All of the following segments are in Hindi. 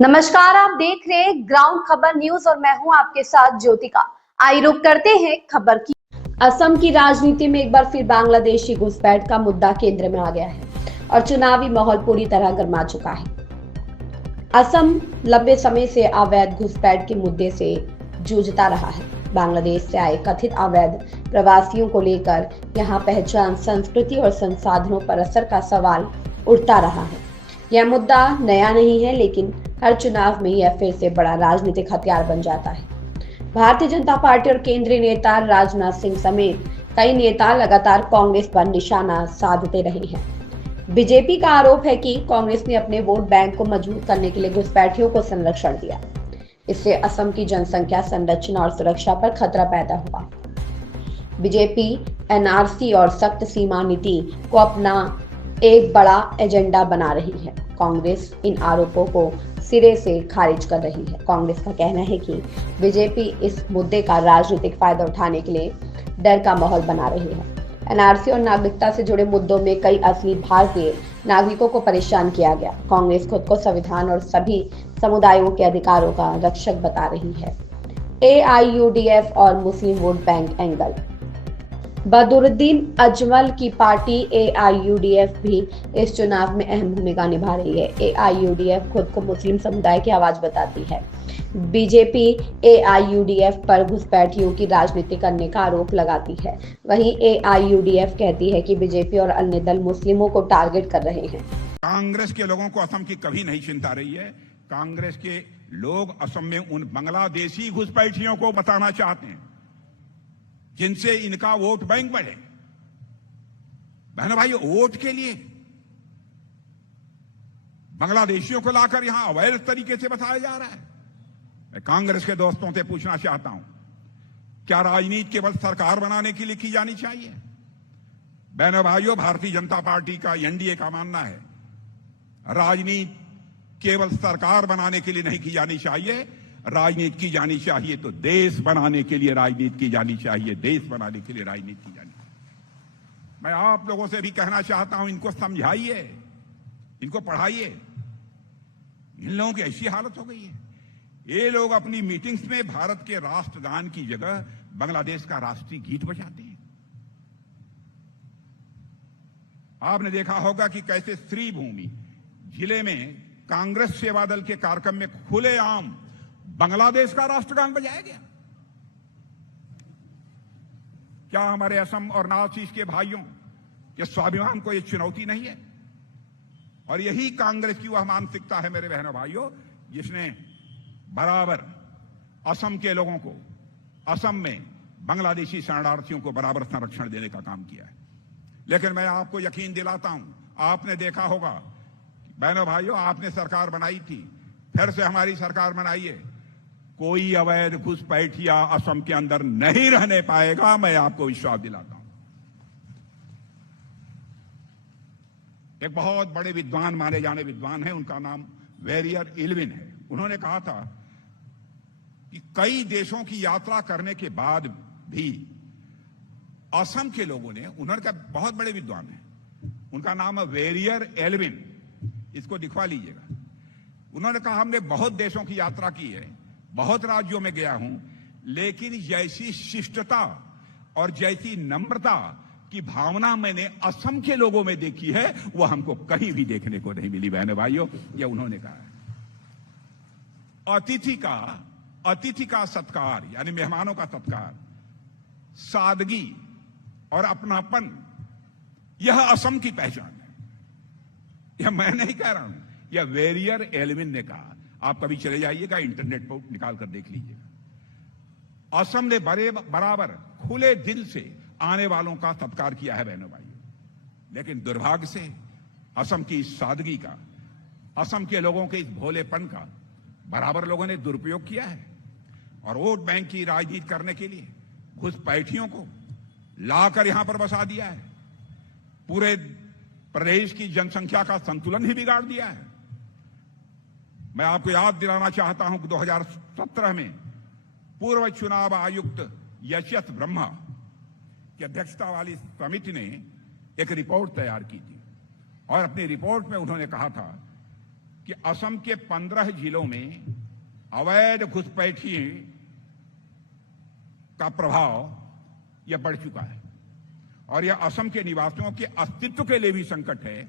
नमस्कार, आप देख रहे हैं ग्राउंड खबर न्यूज और मैं हूं आपके साथ ज्योतिका। आइए रुक करते हैं खबर की। असम की राजनीति में एक बार फिर बांग्लादेशी घुसपैठ का मुद्दा केंद्र में आ गया है और चुनावी माहौल पूरी तरह गर्मा चुका है। असम लंबे समय से अवैध घुसपैठ के मुद्दे से जूझता रहा है। बांग्लादेश से आए कथित अवैध प्रवासियों को लेकर यहां पहचान, संस्कृति और संसाधनों पर असर का सवाल उठता रहा है। यह मुद्दा नया नहीं है, लेकिन हर चुनाव में यह फिर से बड़ा राजनीतिक हथियार बन जाता है। भारतीय जनता पार्टी और केंद्रीय नेता राजनाथ सिंह समेत कई नेता लगातार कांग्रेस पर निशाना साधते रहे हैं। बीजेपी का आरोप है कि कांग्रेस ने अपने वोट बैंक को मजबूत करने के लिए घुसपैठियों को संरक्षण दिया। इससे असम की जनसंख्या संरचना और सुरक्षा पर खतरा पैदा हुआ। बीजेपी एनआरसी और सख्त सीमा नीति को अपना एक बड़ा एजेंडा बना रही है। कांग्रेस इन आरोपों को सिरे से खारिज कर रही है। कांग्रेस का कहना है कि बीजेपी इस मुद्दे का राजनीतिक फायदा उठाने के लिए डर का माहौल बना रही है। एनआरसी और नागरिकता से जुड़े मुद्दों में कई असली भारतीय नागरिकों को परेशान किया गया। कांग्रेस खुद को संविधान और सभी समुदायों के अधिकारों का रक्षक बता रही है। एआईयूडीएफ और Muslim vote bank angle. Badruddin Ajmal की पार्टी एआईयूडीएफ भी इस चुनाव में अहम भूमिका निभा रही है। एआईयूडीएफ खुद को मुस्लिम समुदाय की आवाज बताती है। बीजेपी एआईयूडीएफ पर घुसपैठियों की राजनीति करने का आरोप लगाती है। वहीं एआईयूडीएफ कहती है कि बीजेपी और अन्य दल मुस्लिमों को टारगेट कर रहे हैं। कांग्रेस के लोगों को असम की कभी नहीं चिंता रही है। कांग्रेस के लोग असम में उन बांग्लादेशी घुसपैठियों को बताना चाहते हैं जिनसे इनका वोट बैंक बढ़े। बहनों भाई, वोट के लिए बांग्लादेशियों को लाकर यहां अवैध तरीके से बताया जा रहा है। मैं कांग्रेस के दोस्तों से पूछना चाहता हूं, क्या राजनीति केवल सरकार बनाने के लिए की जानी चाहिए? बहनों भाइयों, भारतीय जनता पार्टी का, एनडीए का मानना है राजनीति केवल सरकार बनाने के लिए नहीं की जानी चाहिए। राजनीति की जानी चाहिए तो देश बनाने के लिए राजनीति की जानी चाहिए। देश बनाने के लिए राजनीति की जानी चाहिए। मैं आप लोगों से भी कहना चाहता हूं, इनको समझाइए, इनको पढ़ाइए। इन लोगों की ऐसी हालत हो गई है, ये लोग अपनी मीटिंग्स में भारत के राष्ट्रगान की जगह बांग्लादेश का राष्ट्रीय गीत बजाते हैं। आपने देखा होगा कि कैसे श्रीभूमि जिले में कांग्रेस सेवा दल के कार्यक्रम में खुलेआम बांग्लादेश का राष्ट्रगान बजाया गया। क्या हमारे असम और नॉर्थ ईस्ट के भाइयों के स्वाभिमान को यह चुनौती नहीं है? और यही कांग्रेस की वह मानसिकता है मेरे बहनों भाइयों, जिसने बराबर असम के लोगों को, असम में बांग्लादेशी शरणार्थियों को बराबर संरक्षण देने का काम किया है। लेकिन मैं आपको यकीन दिलाता हूं, आपने देखा होगा बहनों भाइयों, आपने सरकार बनाई थी, फिर से हमारी सरकार बनाइए, कोई अवैध घुसपैठिया असम के अंदर नहीं रहने पाएगा। मैं आपको विश्वास दिलाता हूं। एक बहुत बड़े विद्वान, माने जाने विद्वान हैं, उनका नाम वेरियर इल्विन है। उन्होंने कहा था कि कई देशों की यात्रा करने के बाद भी असम के लोगों ने, उन्होंने कहा, बहुत बड़े विद्वान हैं, उनका नाम है वेरियर एल्विन, इसको दिखवा लीजिएगा। उन्होंने कहा, हमने बहुत देशों की यात्रा की है, बहुत राज्यों में गया हूं, लेकिन जैसी शिष्टता और जैसी नम्रता की भावना मैंने असम के लोगों में देखी है, वह हमको कहीं भी देखने को नहीं मिली। बहनों भाइयों, यह उन्होंने कहा है। अतिथि का सत्कार, यानी मेहमानों का सत्कार, सादगी और अपनापन, यह असम की पहचान है। यह मैं नहीं कह रहा हूं, यह वेरियर एल्विन ने कहा। आप कभी चले जाइएगा, इंटरनेट पर निकाल कर देख लीजिएगा। असम ने बराबर खुले दिल से आने वालों का सत्कार किया है बहनों भाइयों। लेकिन दुर्भाग्य से असम की इस सादगी का, असम के लोगों के इस भोलेपन का बराबर लोगों ने दुरुपयोग किया है और वोट बैंक की राजनीति करने के लिए घुसपैठियों को लाकर यहां पर बसा दिया है। पूरे प्रदेश की जनसंख्या का संतुलन ही बिगाड़ दिया है। मैं आपको याद दिलाना चाहता हूं कि 2017 में पूर्व चुनाव आयुक्त यशस ब्रह्मा की अध्यक्षता वाली समिति ने एक रिपोर्ट तैयार की थी और अपनी रिपोर्ट में उन्होंने कहा था कि असम के 15 जिलों में अवैध घुसपैठी का प्रभाव यह बढ़ चुका है और यह असम के निवासियों के अस्तित्व के लिए भी संकट है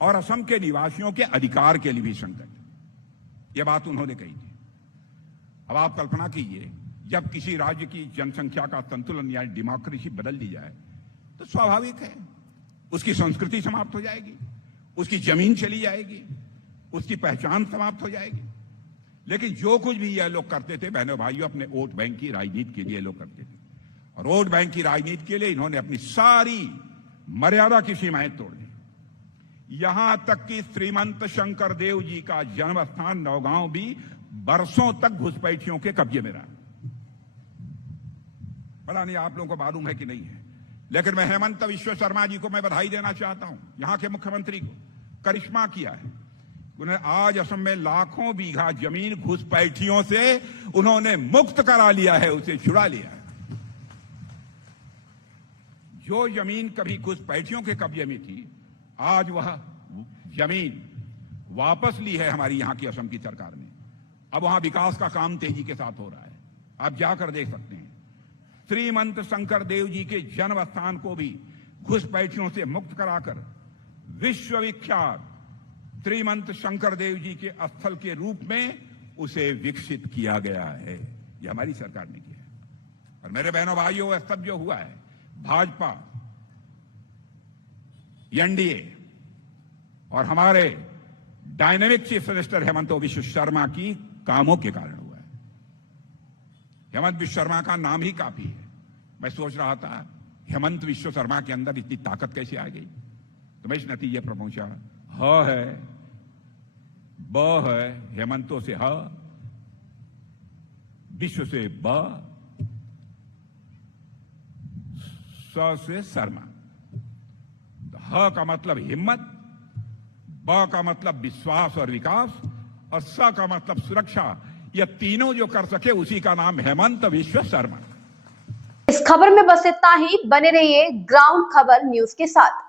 और असम के निवासियों के अधिकार के लिए भी संकट है। यह बात उन्होंने कही थी। अब आप कल्पना कीजिए, जब किसी राज्य की जनसंख्या का संतुलन या डेमोक्रेसी बदल दी जाए तो स्वाभाविक है उसकी संस्कृति समाप्त हो जाएगी, उसकी जमीन चली जाएगी, उसकी पहचान समाप्त हो जाएगी। लेकिन जो कुछ भी यह लोग करते थे बहनों भाइयों, अपने वोट बैंक की राजनीति के लिए लोग करते थे और वोट बैंक की राजनीति के लिए इन्होंने अपनी सारी मर्यादा की सीमाएं तोड़ दी। यहां तक कि श्रीमंत शंकर देव जी का जन्म स्थान नौगांव भी बरसों तक घुसपैठियों के कब्जे में रहा। पता नहीं आप लोगों को मालूम है कि नहीं है, लेकिन मैं हेमंत विश्व शर्मा जी को मैं बधाई देना चाहता हूं, यहां के मुख्यमंत्री को। करिश्मा किया है, उन्हें आज असम में लाखों बीघा जमीन घुसपैठियों से उन्होंने मुक्त करा लिया है, उसे छुड़ा लिया है। जो जमीन कभी घुसपैठियों के कब्जे में थी, आज वह जमीन वापस ली है हमारी यहां की असम की सरकार ने। अब वहां विकास का काम तेजी के साथ हो रहा है, आप जाकर देख सकते हैं। श्रीमंत शंकर देव जी के जन्म स्थान को भी घुसपैठियों से मुक्त कराकर विश्वविख्यात श्रीमंत शंकर देव जी के स्थल के रूप में उसे विकसित किया गया है। यह हमारी सरकार ने किया है। और मेरे बहनों भाइयों, वह सब जो हुआ है भाजपा, एनडीए और हमारे डायनेमिक चीफ मिनिस्टर हेमंत विश्व शर्मा की कामों के कारण हुआ है। हेमंत विश्व शर्मा का नाम ही काफी है। मैं सोच रहा था हेमंत विश्व शर्मा के अंदर इतनी ताकत कैसे आ गई, तो मैं इस नतीजे पर पहुंचा। ह है, ब है, हेमंतों से ह, विश्व से ब, स से शर्मा। ह का मतलब हिम्मत, ब का मतलब विश्वास और विकास और स का मतलब सुरक्षा। यह तीनों जो कर सके उसी का नाम हेमंत विश्व शर्मा। इस खबर में बस इतना ही। बने रहिए ग्राउंड खबर न्यूज के साथ।